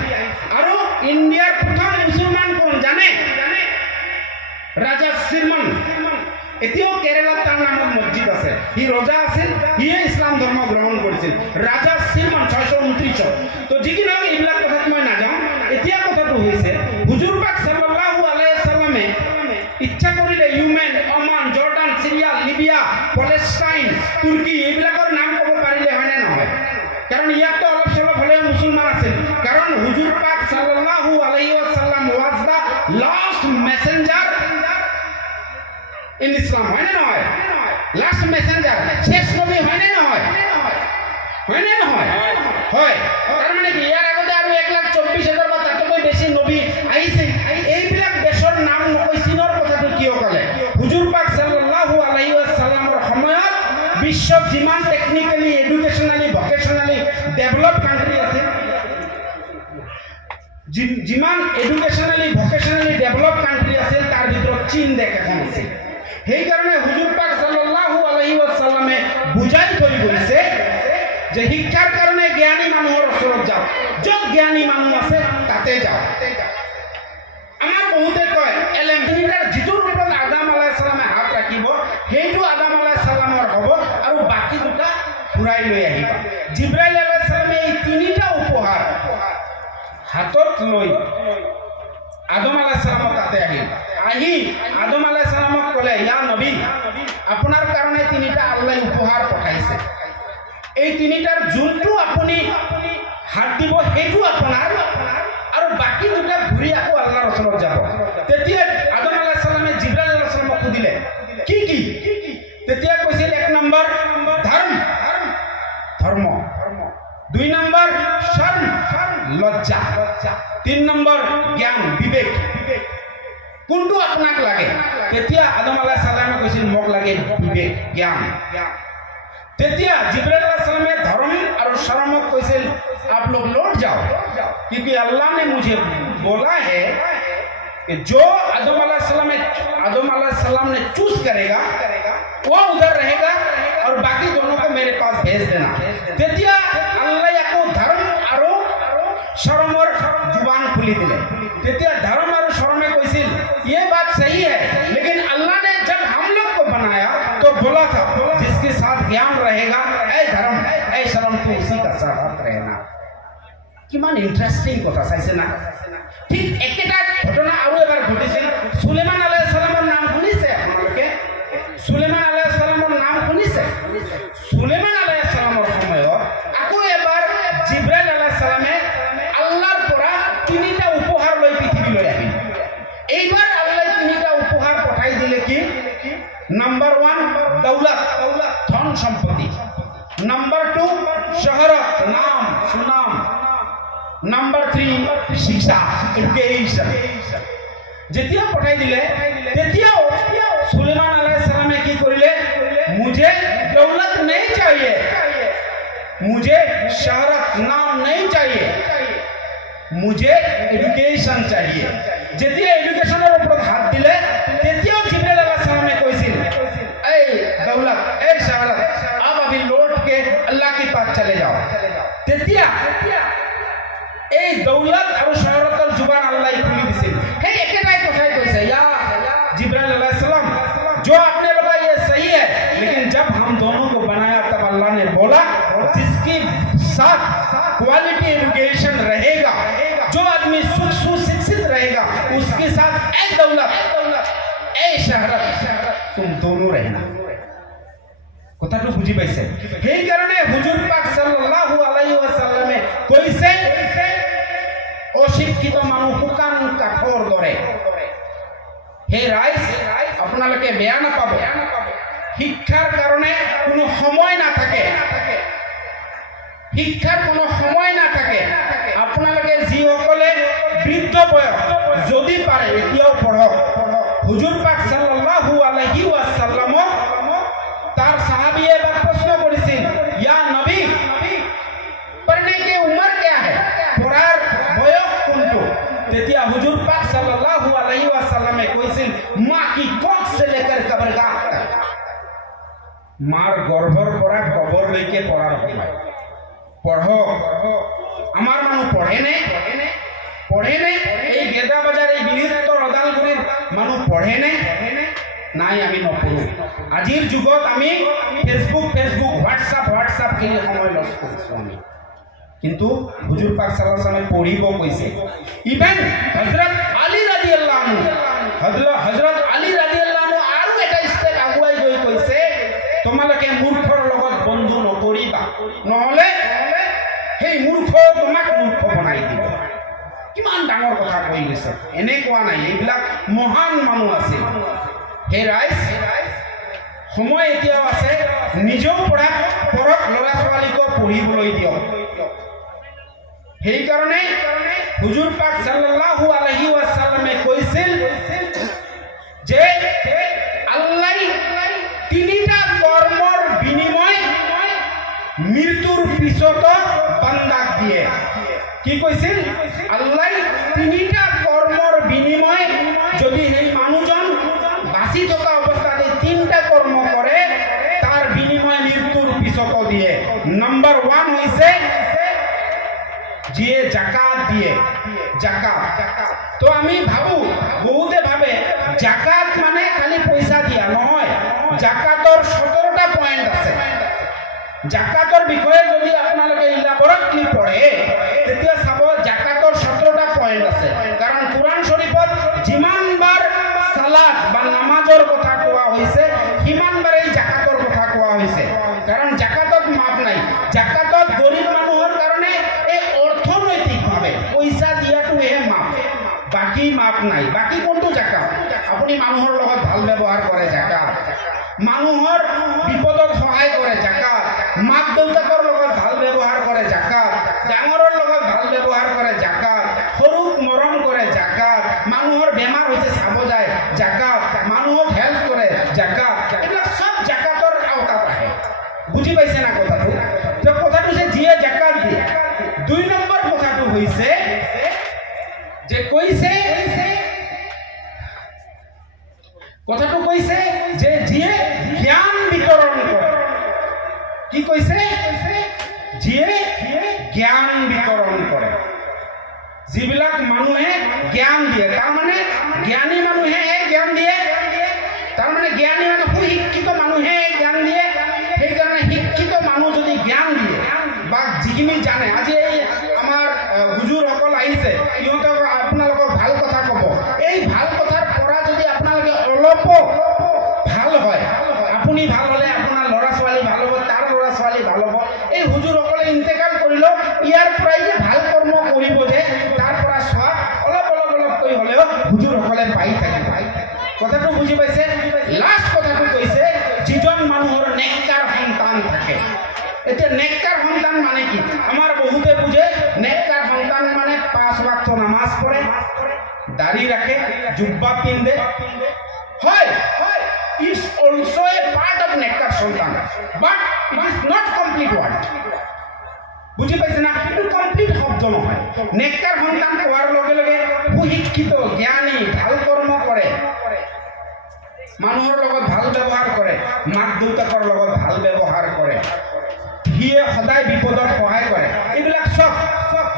আৰু ইন্ডিয়াৰ প্ৰথম মুছলমান কোন জানে ৰাজা সিৰমন এতিয়াও কেৰালাত তাৰ নামত মছজিদ আছে হি ৰজা আছিল হিয়ে ইছলাম ধৰ্ম গ্ৰহণ কৰিছিল ৰাজা সিৰমন 629 তো যিকি নাম এইবিলাক কথাত মই নাযাওঁ এতিয়া কথাটো হৈছে হুজুৰ পাক সাল্লাল্লাহু আলাইহি সাল্লামে ইচ্ছা কৰিলে ইয়েমেন ওমান জৰ্ডান সিৰিয়া লিবিয়া পলেষ্টাইন তুৰ্কী এইবিলাকৰ নাম ক'ব পাৰিলে হয়নে নহয় কাৰণ ইয়াতো অলপ চলপ হ'লেও মুছলমান আছিল কাৰণ হুজুৰ পাক সাল্লাল্লাহু আলাইহি ওয়াসাল্লাম ওয়াজ দা লাষ্ট মেসেঞ্জাৰ ইন ইসলাম হয়নে নহয় লাষ্ট মেসেঞ্জাৰ শেষ নবী হয়নে নহয় হয় তাৰ মানে কি ইয়াৰ আগতে আৰু 1,24,000 বা তাতকৈ বেছি নবী আহিছে এইবিলাক দেশৰ নাম নকৈ চীনৰ কথাটো কিয় ক'লে হুজুৰ পাক সাল্লাল্লাহু আলাইহি ওয়াসাল্লামৰ সময়ত বিশ্বত যিমান টেকনিক্যালি এডুকেশনালি ভকেশনালি ডেভেলপ কান্ট্ৰি আছে যিমান এডুকেশনালি ভকেশনালি ডেভেলপ কান্ট্ৰি আছে তাৰ ভিতৰত চীন দেশ এখন আছে সেই কাৰণে হুজুৰ পাক সাল্লাল্লাহু আলাইহি ওয়াসাল্লামে বুজাই থৈ গৈছে যে শিক্ষাৰ কাৰণে জ্ঞানী মানুহৰ ওচৰত যাওক য'ত জ্ঞানী মানুহ আছে তাতে যাওক আমাৰ বহুতে কয় এলেমনিটাৰ যিটোৰ ওপৰত আদম আলাইহিস সালামে হাত ৰাখিব সেইটো আদম আলাইহিস সালামৰ হ'ব আৰু বাকি দুটা ঘূৰাই লৈ আহিবা জিব্ৰাইল আলাইহিস সালামে এই তিনিটা উপহাৰ হাতত লৈ আদম আলাইহিস সালামৰ তাতে আহি আদম আলাইহিস সালামক ক'লে ইয়া নবী আপোনাৰ কাৰণে তিনিটা আল্লাহ উপহাৰ পঠাইছে এই তিনিটাৰ যোনটো আপুনি হাত দিব সেইটো আপোনাৰ আৰু বাকি দুটা ঘূৰি আকৌ আল্লাহৰ ওচৰত যাব তেতিয়া আদম আলাইহিস সালামে জিব্ৰাইল আলাইহিস সালামক সুধিলে কি তেতিয়া কৈছিল 1 নম্বৰ ধৰ্ম 2 নম্বৰ শৰ্ম লজ্জা 3 নম্বৰ জ্ঞান বিবেক কোনটো আপোনাক লাগে তেতিয়া আদম আলাইহিস সালামে কৈছিল মোক লাগে বিবেক জ্ঞান তেতিয়া जिब्राइल अलैहि सलाम ने धर्म और शर्मक কৈছিল आप लोग लौट जाओ क्योंकि अल्लाह ने मुझे बोला है कि जो आदम अलैहि सलाम ने चूज करेगा वो उधर रहेगा और बाकी दोनों को मेरे पास भेज देना তেতিয়া अल्लाह को धर्म और शर्मर जुबान खुली दिले তেতিয়া धर्म और शर्मे কৈছিল ये बात सही है लेकिन अल्लाह ने जब हम लोग को बनाया तो बोला था जिसके साथ ज्ञान रहेगा ऐ धर्म ऐ शर्म तो उसी का साथ रहना किमान इंटरेस्टिंग কথা চাইছে না ঠিক একেটা ঘটনা আৰু এবাৰ ঘটিছিল সুলেমান আলাইহিস সালামৰ নাম শুনিছে আপোনালোকে সুলেমান আলাইহিস সালামৰ নাম শুনিছে সুলেমান আলাইহিস সালামৰ সময়ত আকৌ এবাৰ জিব্ৰাইল আলাইহিস সালামে আল্লাহৰ পৰা তিনিটা উপহাৰ লৈ পৃথিৱীলৈ আহিল এইবাৰ আল্লাহ তিনিটা উপহাৰ পঠাই দিলে কি नंबर 1 दौलत धन संपत्ति नंबर 2 शहरत नाम सुनाम नंबर 3 शिक्षा एजुकेशन যেতিয়া পঠাই দিলে তেতিয়াও সুলেমান আলাইহিস সালামে কি কৰিলে मुझे दौलत नहीं चाहिए मुझे शहरत नाम नहीं चाहिए मुझे एजुकेशन चाहिए যেতিয়া এডুকেশনৰ ওপৰত হাত দিলে তেতিয়াও জিব্রাইল আলাইহিস সালামে কৈছিল ऐ दौलत ऐ शहरत अब अभी लौट के अल्लाह के पास चले जाओ তেতিয়া এই दौलत और शहरतर जुबान अल्लाह खुली दिছিল সেই একেটাই কথাই কৈছে या जिब्राइल अलैहि सलाम जो आपने बोला ये सही है लेकिन जब हम दोनों को बनाया तब अल्लाह ने बोला जिसके साथ क्वालिटी एजुकेशन रहेगा जो आदमी सुशिक्षित रहेगा उसके साथ ऐ दौलत ऐ शहरत तुम दोनों रहना কথাটো বুঝি পাইছে সেই কাৰণে হুজুৰ পাক সাল্লাল্লাহু আলাইহি ওয়াসাল্লামে কৈছে অশিক্ষিত মানুহ শুকান কাঠৰ দৰে হে ৰাইজ আপোনালোকে বেয়া নাপাব শিক্ষাৰ কাৰণে কোনো সময় নাথাকে শিক্ষাৰ কোনো সময় নাথাকে আপোনালোকে যিসকলে বৃদ্ধ বয়স যদি পাৰে এতিয়াও পঢ়ক হুজুর পাক সাল্লাল্লাহু আলাইহি ওয়াসাল্লাম তার সাহাবীয়ে বাত প্রশ্ন করেছেন ইয়া নবী পড়নে की उम्र क्या है পড়ার বয়স কোনটো তেতিয়া হুজুর পাক সাল্লাল্লাহু আলাইহি ওয়াসাল্লামে কইছেন মা কি কোখ से लेकर कब बरगाह तक मार गर्भर পৰা কবৰলৈকে পঢ়াৰ সময় পঢ়ক আমাৰ মানুহ পঢ়ে নে এই গেদা বাজাৰ এই বৃহত্তৰ ওদালগুৰিৰ মানুহ পঢ়ে নে নাই আমি নপঢ়ো আজিৰ যুগত আমি ফেসবুক হোৱাটছআপ কিনি সময় লছ কৰিছো আমি কিন্তু হুজুৰ পাক সাল্লাল্লাহু আলাইহি ওয়াসাল্লামে পঢ়িব কৈছে ইভেন হযৰত আলী ৰাদিয়াল্লাহু আনহু হযৰত আলী ৰাদিয়াল্লাহু আনহু আৰু এটা স্টেপ আগুৱাই গৈ কৈছে তোমালোকে মূৰ্খৰ লগত বন্ধু নকৰিবা নহলে সেই মূৰ্খ তোমাক মূৰ্খ বনাই দিব কিমান ডাঙৰ কথা কৈ গৈছে এনে কোৱা নাই এইবিলাক মহান মানুহ আছে হে ৰাইজ সময় এতিয়াও আছে নিজেও পঢ়ক ল'ৰা ছোৱালীকো পঢ়িবলৈ দিয়ক সেই কাৰণে হুজুৰ পাক সাল্লাল্লাহু আলাইহি ওয়াসাল্লামে কৈছিল যে আল্লাহ তিনিটা কৰ্মৰ বিনিময় মৃত্যুৰ পিছত বান্দাক দিয়ে কি কৈছিল আল্লাহ তিনিটা কৰ্মৰ বিনিময় যদি সেই মানুহজন বাঁচি থকা অৱস্থাতে তিনিটা কৰ্ম কৰে তাৰ বিনিময় মৃত্যুৰ পিছত দিয়ে নম্বৰ 1 হৈছে যিয়ে জাকাত দিয়ে জাকাত তো আমি ভাবো বহুতে ভাবে জাকাত মানে খালি পয়সা দিয়া নহয় জাকাতৰ 17টা পয়েন্ট আছে জাকাতৰ বিষয়ে যদি আপোনালোকে ইলাবৰটলি পঢ়ে তেতিয়া চাব জাকাতৰ 17টা পয়েন্ট আছে কাৰণ কুৰআন শৰীফত যিমানবাৰ সালাত বা নামাজৰ কথা কোৱা হৈছে সিমানবাৰ এই জাকাতৰ কথা কোৱা হৈছে কাৰণ জাকাতত মাপ নাই জাকাতত গৰীব মানুহৰ কাৰণে এই অৰ্থনৈতিকভাৱে পইচা দিয়াটোহে মাপ বাকি মাপ নাই বাকি কোনটো জাকাত আপুনি মানুহৰ লগত ভাল ব্যৱহাৰ কৰে জাকাত মানুহৰ বিপদত সহায় কৰে জাকাত মাক দেউতাকৰ লগত ভাল ব্যৱহাৰ কৰে জাকাত ডাঙৰৰ লগত ভাল ব্যৱহাৰ কৰে জাকাত সৰুক মৰম কৰে জাকাত মানুহৰ বেমাৰ হৈছে চাব যায় জাকাত মানুহক হেল্প কৰে জাকাত এইবিলাক সব জাকাতৰ আওতাত আহে বুজি পাইছে না কথাটো যে কথাটো যে যিয়ে জাকাত দিয়ে 2 নম্বৰ কথাটো হৈছে যে কৈছে কথাটো কৈছে যে যিয়ে জ্ঞান বিতৰণ কৰে কি কৈছে যিয়ে জ্ঞান বিতৰণ কৰে যিবিলাক মানুহে জ্ঞান দিয়ে তাৰ মানে জ্ঞানী মানুহে জ্ঞান দিয়ে তাৰ মানে জ্ঞানী মানে শিক্ষিত মানুহে জ্ঞান দিয়ে সেই কাৰণে শিক্ষিত মানুহ যদি জ্ঞান দিয়ে বা যিখিনি জানে আজি এই আমাৰ হুজুৰসকল আহিছে ইহঁতক আপোনালোকক ভাল কথা ক'ব এই ভাল কথাৰ পৰা যদি আপোনালোকে অলপ ভাল হয় আপুনি ভাল হলে আপোনাৰ ল'ৰা ছোৱালী ভাল হ'ব তাৰ ল'ৰা ছোৱালী ভাল হ'ব এই হুজুৰসকলে ইন্তেকাল কৰিলো ইয়াৰ পৰাই যে ভাল কৰ্ম কৰিব যে তাৰ পৰা সব অলপ কৈ হলেও হুজুৰসকলে পাই থাকে কথাটো বুজি পাইছে লাষ্ট কথাটো কৈছে যিজন মানুহৰ নেককাৰ সন্তান থাকে এতিয়া নেককাৰ সন্তান মানে কি আমাৰ বহুতে বুঝে নেককাৰ সন্তান মানে 5 ওয়াক্ত নামাজ পঢ়ে দাড়ি ৰাখে জুব্বা পিন্ধে হয় it's also a part of nekkar sultan but it is not complete word বুঝি পাইছে না এটা কমপ্লিট শব্দ নহয় নেককাৰ সন্তান কোৱাৰ লগে লগে সুশিক্ষিত জ্ঞানী ভাল কৰ্ম কৰে মানুহৰ লগত ভাল ব্যৱহাৰ কৰে মাক দেউতাকৰ লগত ভাল ব্যৱহাৰ কৰে হিয়ে সদায় বিপদত সহায় কৰে এইবিলাক সব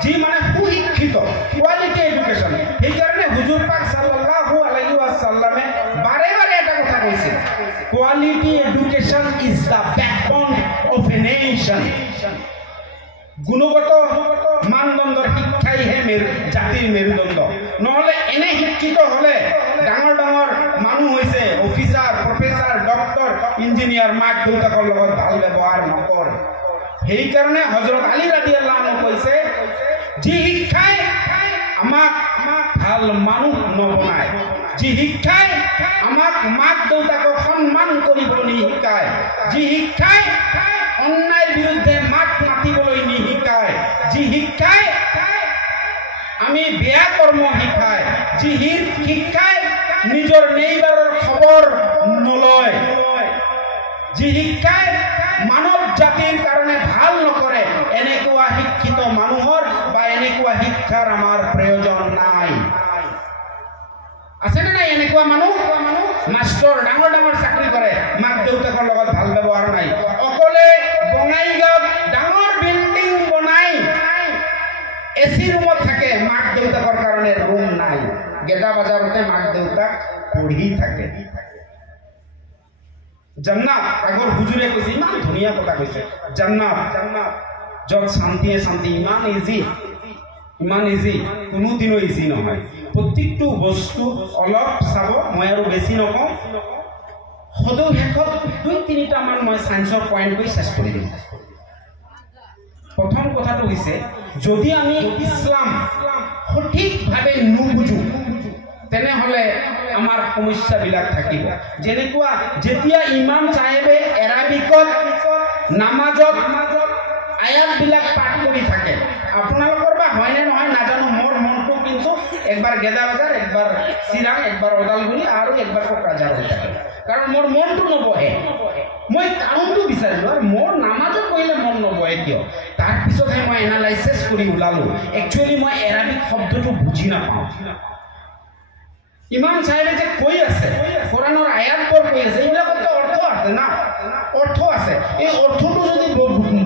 যি মানে সুশিক্ষিত কোৱালিটি এডুকেশ্যন এই কাৰণে হুজুৰ পাক সাল্লাল্লাহু আলাইহি ওয়াসাল্লামে বাৰে এটা কথা কৈছে quality education is the backbone of a nation গুণগত মানদণ্ডৰ শিক্ষাইহে জাতিৰ মেৰুদণ্ড নহলে এনে শিক্ষিত হলে ডাঙৰ মানুহ হৈছে অফিচাৰ প্ৰফেসৰ ডক্টৰ ইঞ্জিনিয়াৰ মাক দেউতাকৰ লগত ভাল ব্যৱহাৰ নকৰে সেই কাৰণে হযরত আলী রাদিয়াল্লাহু আনহু কৈছে যি শিক্ষাই আমাক ভাল মানুহ নবনায় যি শিক্ষাই আমাক মাক দেউতাকক সন্মান কৰিব নিশিকায় যি শিক্ষাই অন্যায় বিৰুদ্ধে মাত মাতিবলৈ নিশিকায় যি শিক্ষাই আমি বেয়া কৰ্ম শিকায় যি শিক্ষাই নিজৰ নেইবাৰৰ খবৰ নলয় যি শিক্ষাই মানৱ জাতিৰ কাৰণে ভাল নকৰে এনেকুৱা শিক্ষিত মানুহৰ বা এনেকুৱা শিক্ষাৰ আমাৰ প্ৰয়োজন নাই আছে না নাই এনেকুৱা মানুহ মাষ্টৰ ডাঙৰ ডাঙৰ চাকৰি কৰে মাক দেউতাকৰ লগত ভাল ব্যৱহাৰ নাই অকলে বঙাইগাঁৱত ডাঙৰ বিল্ডিং বনাই এসি ৰুমত থাকে মাক দেউতাকৰ কাৰণে ৰুম নাই গেদা বাজাৰতে মাক দেউতাক পঢ়ি থাকে জান্নাত আগৰ হুজুৰে কৈছে ইমান ধুনীয়া কথা কৈছে জান্নাত যত শান্তিয়ে শান্তি ইমান ইজি কোনোদিনো ইজি নহয় প্ৰত্যেকটো বস্তু অলপ চাব মই আৰু বেছি নকওঁ সদৌ শেষত 2-3টা মান মই সায়েন্সৰ পইণ্ট কৈ চেষ্টা কৰি দিম প্ৰথম কথাটো হৈছে যদি আমি ইছলাম সঠিকভাৱে নুবুজো তেনেহলে আমাৰ সমস্যাবিলাক থাকিব যেনেকুৱা যেতিয়া ইমাম সাহেবে এৰাবিকত নামাজত আয়াতবিলাক পাঠ কৰি থাকে আপোনালোকৰ বা হয়নে নহয় নাজানো মোৰ মনটো কিন্তু একবাৰ গেদা বাজাৰ একবাৰ চিৰাং একবাৰ ওদালগুৰি আৰু একবাৰ কোকৰাঝাৰ হৈ থাকে কাৰণ মোৰ মনটো নবহে মই কাৰণটো বিচাৰিলোঁ আৰু মোৰ নামাজত পঢ়িলে মন নবহে কিয় তাৰপিছতহে মই এনালাইচিছ কৰি ওলালোঁ একচুৱেলি মই এৰাবিক শব্দটো বুজি নাপাওঁ ইমাম সাহেবে যে কৈ আছে কোৰআনেৰ আয়াতবোৰ কৈ আছে এইবিলাকতো অৰ্থ আছে না অৰ্থ আছে এই অৰ্থটো যদি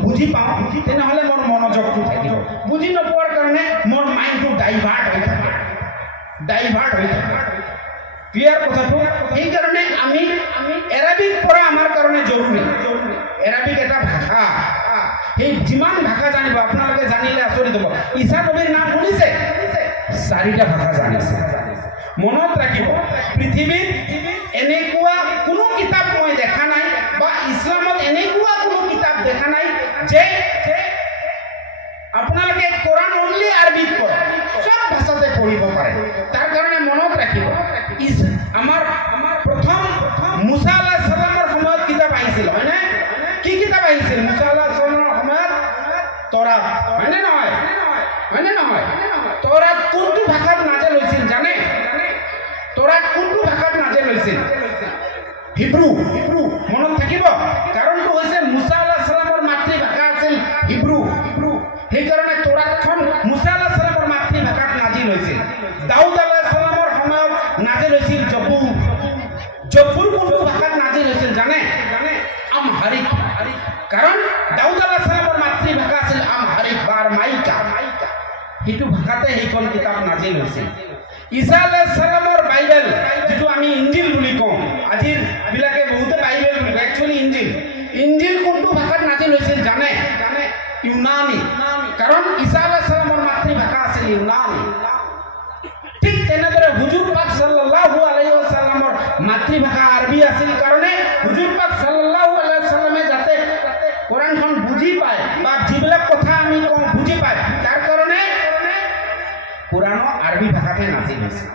বুজি পাওঁ তেনেহলে মোৰ মনোযোগটো থাকিব বুজি নোপোৱাৰ কাৰণে মোৰ মাইণ্ডটো ডাইভাৰ্ট হৈ থাকে ক্লিয়াৰ কথাটো সেইকাৰণে আমি এৰাবিক পঢ়া আমাৰ কাৰণে জৰুৰী এৰাবিক এটা ভাষা সেই যিমান ভাষা জানিব আপোনালোকে জানিলে আচৰিত হ'ব ঈসা নবীৰ নাম শুনিছে 4টা ভাষা জানিছে মনত ৰাখিব পৃথিৱীত এনেকুৱা কোনো কিতাপ মই দেখা নাই বা ইছলামত এনেকুৱা কোনো কিতাপ দেখা নাই যে আপোনালোকে কোৰআন অনলি আৰবিত পঢ়ে সব ভাষাতে পঢ়িব পাৰে তাৰ কাৰণে মনত ৰাখিব আমাৰ প্ৰথম মুসা আলাইহিস সালামৰ সময়ত কিতাপ আহিছিল হয়নে কি কিতাপ আহিছিল মুসা আলাইহিস সালামৰ সময়ত তৰাত হয়নে নহয় তৰাত কোনটো ভাষাত নাজিল হৈছিল জানে তৰাত কোনটো ভাষাত নাজিল হৈছিল হিব্ৰু মনত থাকিব কাৰণটো হৈছে মুসা আলাইহিস সালামৰ মাতৃভাষা আছিল হিব্ৰু সেইকাৰণে তৰাতখন মুসা আলাইহিস সালামৰ মাতৃভাষাত নাজিল হৈছিল দাউদ আলাইহিস সালামৰ সময়ত নাজিল হৈছিল জব্বুৰ কোনটো ভাষাত নাজিল হৈছিল জানে আমহাৰিক কাৰণ দাউদ আলাইহিস সালামৰ মাতৃভাষা আছিল আমহাৰিক বা আৰমাইকা সেইটো ভাষাতে সেইখন কিতাপ নাজিল হৈছিল ঈসা আলাইহিস সালামৰ বাইবেল যেটো আমি ইঞ্জিল বুলি কওঁ আজিৰ বিলাকে বহুতে বাইবেল বুলি কয় একচুৱেলি ইঞ্জিল কোনটো ভাষাত নাজিল হৈছিল জানে ইউনানী কাৰণ ঈসা আলাইহিস সালামৰ মাতৃভাষা আছিল ইউনানী ঠিক তেনেদৰে হুজুৰ পাক সাল্লাল্লাহু আলাইহি ওয়াসাল্লামৰ মাতৃভাষা আৰবী আছিল কাৰণে হুজুৰ পাক সাল্লাল্লাহু আলাইহি ওয়াসাল্লামে যাতে কোৰআনখন বুজি পায় বা যিবিলাক কথা আমি কওঁ বুজি পায় তাৰ কাৰণে কোৰআন আৰবি ভাষাতে নাজিল হৈছে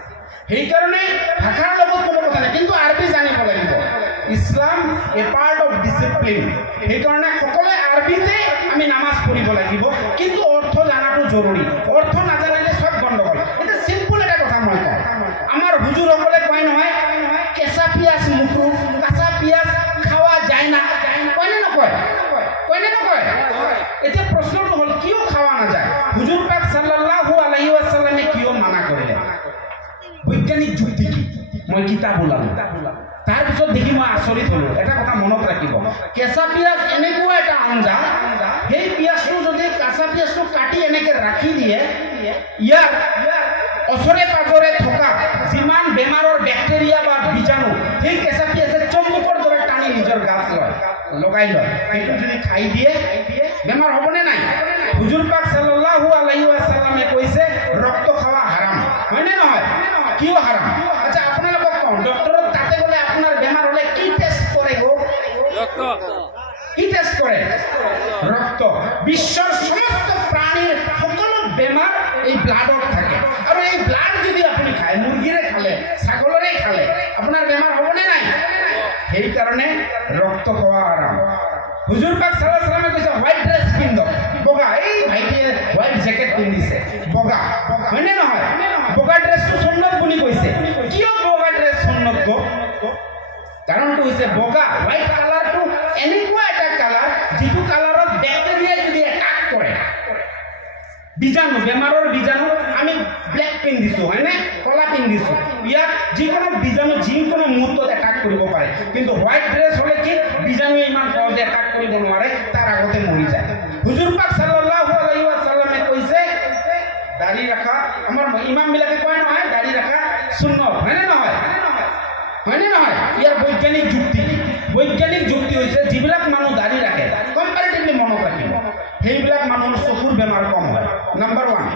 সেইকাৰণে ভাষাৰ লগত কোনো কথা নাই কিন্তু আৰবি জানিব লাগিব ইছলাম এ পাৰ্ট অফ ডিসিপ্লিন সেইকাৰণে সকলোৱে আৰবিতে আমি নামাজ পঢ়িব লাগিব কিন্তু অৰ্থ জানাটো জৰুৰী অৰ্থ নাজানিলে সব গণ্ডগোল এটা সিম্পল এটা কথা মই কওঁ আমাৰ হুজুৰসকলে কয় নহয় কেঁচা পিয়াজ মুখৰু কাঁচা পিয়াজ খাওয়া যায় না কয়নে নকয় এতিয়া প্ৰশ্নটো হ'ল কিয় খাওয়া নাযায় হুজুৰ পাক সাল্লাল্লাহু আলাইহি ওয়াসাল্লামে কিয় মানা কৰিলে বৈজ্ঞানিক যুক্তি কি মই কিতাপ ওলালো তাৰপিছত দেখি মই আচৰিত হলো এটা কথা মনত ৰাখিব কেঁচা পিয়াজ এনেকুৱা এটা আঞ্জা সেই পিয়াজটো যদি কাঁচা পিয়াজটো কাটি এনেকে ৰাখি দিয়ে ইয়াৰ ওচৰে পাজৰে থকা যিমান বেমাৰৰ বেক্টেৰিয়া বা বীজাণু সেই কেঁচা পিয়াজে চম্বুকৰ দৰে টানি নিজৰ গাত লগাই লয় সেইটো যদি খাই দিয়ে বেমাৰ হ'বনে নাই হুজুৰ পাক সাল্লাল্লাহু আলাইহি ওয়াসাল্লামে কৈছে ৰক্ত খাওয়া হাৰাম হয়নে নহয় কিয় হাৰাম আচ্ছা আপোনালোকক কওঁ ডক্টৰৰ তাতে গলে আপোনাৰ বেমাৰ হলে কি টেষ্ট কৰে ৰক্ত বিশ্বৰ সমস্ত প্ৰাণীৰ সকলো বেমাৰ এই ব্লাডত থাকে আৰু এই ব্লাড যদি আপুনি খায় মুৰ্গীৰে খালে ছাগলৰে খালে আপোনাৰ বেমাৰ হ'বনে নাই সেই কাৰণে ৰক্ত খোৱা হাৰাম হুজুৰ পাক সাল্লাল্লাহু আলাইহি ওয়াসাল্লামে কৈছে হোয়াইট ড্রেস পিন্ধক বগা এই ভাইটিয়ে হোয়াইট জ্যাকেট পিন্ধিছে বগা হয়নে নহয় বগা ড্রেসটো সুন্নত বুলি কৈছে কিয় বগা ড্রেস সুন্নত গো কাৰণটো হৈছে বগা হোয়াইট কালাৰটো এনেকুৱা এটা কালাৰ যিটো কালাৰত ব্যাকটেৰিয়া যদি এটাক কৰে বীজাণু বেমাৰৰ বীজাণু আমি ব্ল্যাক পিন্ধিছো হয়নে কলা পিন্ধিছো ইয়াত যিকোনো বীজাণু যিকোনো মুহূৰ্তত হোৱাইট ড্ৰেছ হ'লে কি বীজাণুৱে ইমান সহজে এটাক কৰিব নোৱাৰে, তাৰ আগতে মৰি যায়। হুজুৰ পাক সাল্লাল্লাহু আলাইহি ওয়াসাল্লামে কৈছে দাড়ি ৰাখা, আমাৰ ইমামবিলাকে কয় নহয় দাড়ি ৰাখা সুন্নত, হয়নে নহয়? হয়নে নহয়? ইয়াৰ বৈজ্ঞানিক যুক্তি হৈছে যিবিলাক মানুহ দাড়ি ৰাখে কম্পাৰেটিভলি মনত ৰাখিব, সেইবিলাক মানুহৰ চকুৰ বেমাৰ কম হয়, নাম্বাৰ 1।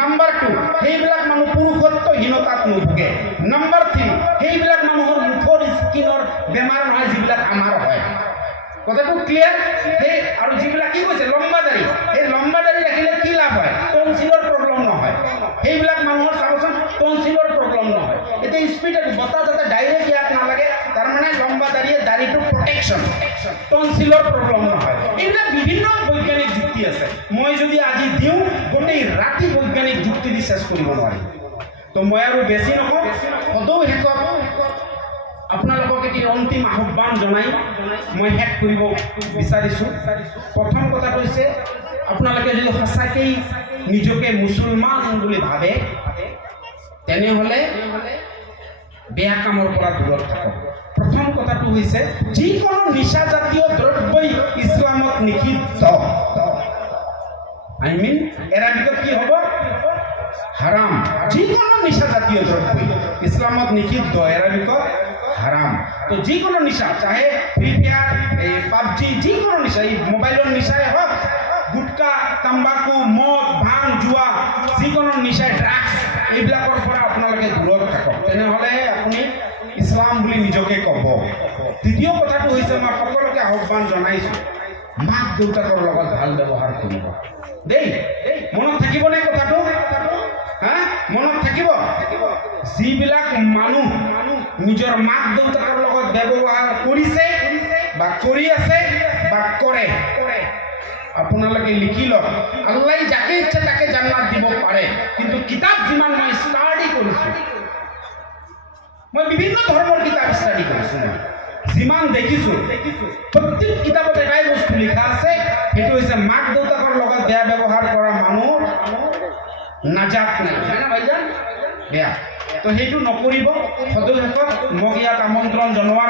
নাম্বাৰ 2, সেইবিলাক মানুহ পুৰুষত্বহীনতাত নুভোগে। নাম্বাৰ 3, সেইবিলাক মানুহৰ মুখৰ স্কিনৰ বেমাৰ নহয় যিবিলাক আমাৰ হয়। কথাটো ক্লিয়াৰ? সেই আৰু যিবিলাক কি কৈছে লম্বা দাড়ি, এই লম্বা দাড়ি ৰাখিলে কি লাভ হয়? টনচিলৰ প্ৰব্লেম নহয়। সেইবিলাক মানুহৰ চাবচোন টনচিলৰ প্ৰব্লেম নহয়। এতিয়া স্পীডত বতাহ যাতে ডাইৰেক্ট ইয়াত নালাগে, তাৰমানে লম্বা দাড়িয়ে দাড়িটো প্ৰটেকশ্যন, টনচিলৰ প্ৰব্লেম নহয়। এইবিলাক বিভিন্ন বৈজ্ঞানিক যুক্তি আছে। মই যদি আজি দিওঁ গোটেই ৰাতি বৈজ্ঞানিক যুক্তি দি চেষ্টা কৰিব নোৱাৰিম। তো মই আৰু বেছি নকওঁ, সদৌ শেষত আপোনালোকক এটি অন্তিম আহ্বান জনাই মই শেষ কৰিব বিচাৰিছোঁ। প্ৰথম কথাটো হৈছে আপোনালোকে যদি সঁচাকেই নিজকে মুছলমান বুলি ভাবে তেনেহ'লে বেয়া কামৰ পৰা দূৰত থাকক। প্ৰথম কথাটো হৈছে যিকোনো নিচাজাতীয় দ্ৰব্যই ইছলামত নিষিদ্ধ। এৰাবিকত কি হ'ব? হাৰাম। যিকোনো নিচাজাতীয় দ্ৰব্যই ইছলামত নিষিদ্ধ, এৰাবিকত হারাম। তো যিকোনো নিশা, চাহে ফ্রি ফায়ার, পাবজি, যিকোনো নিশা, এই মোবাইলের নিশাই হোক, গুটকা, তাম্বাকু, মদ, ভাং, জুয়া, যিকোনো নিশাই, ড্রাগস, এইবিলাকৰ পৰা আপোনালোকে দূৰত থাকক, তেনেহ'লে আপুনি ইছলাম বুলি নিজকে ক'ব। দ্বিতীয় কথাটো হৈছে মই সকলোকে আহ্বান জনাইছোঁ, মাক দেউতাকৰ লগত ভাল ব্যৱহাৰ কৰিব দেই। মনত থাকিবনে কথাটো? হা, মনত থাকিব? যিবিলাক মানুহ নিজৰ মাক দেউতাকৰ লগত ব্যৱহাৰ কৰিছে বা কৰি আছে বা কৰে, আপোনালোকে লিখি লওক, আল্লাহ যাকে ইচ্ছা তাকে জান্নাত দিব পাৰে। কিন্তু কিতাপ যিমান মই ষ্টাডি কৰিছোঁ, মই বিভিন্ন ধৰ্মৰ কিতাপ ষ্টাডি কৰিছোঁ, যিমান দেখিছোঁ প্ৰত্যেক কিতাপত এটাই বস্তু লিখা আছে, সেইটো হৈছে মাক দেউতাকৰ লগত বেয়া ব্যৱহাৰ কৰা মানুহ নাজাত নাই, হয় না ভাইজান? বেয়া। তো সেইটো নকৰিব। সদৌ শেষত মোক ইয়াত আমন্ত্ৰণ জনোৱাৰ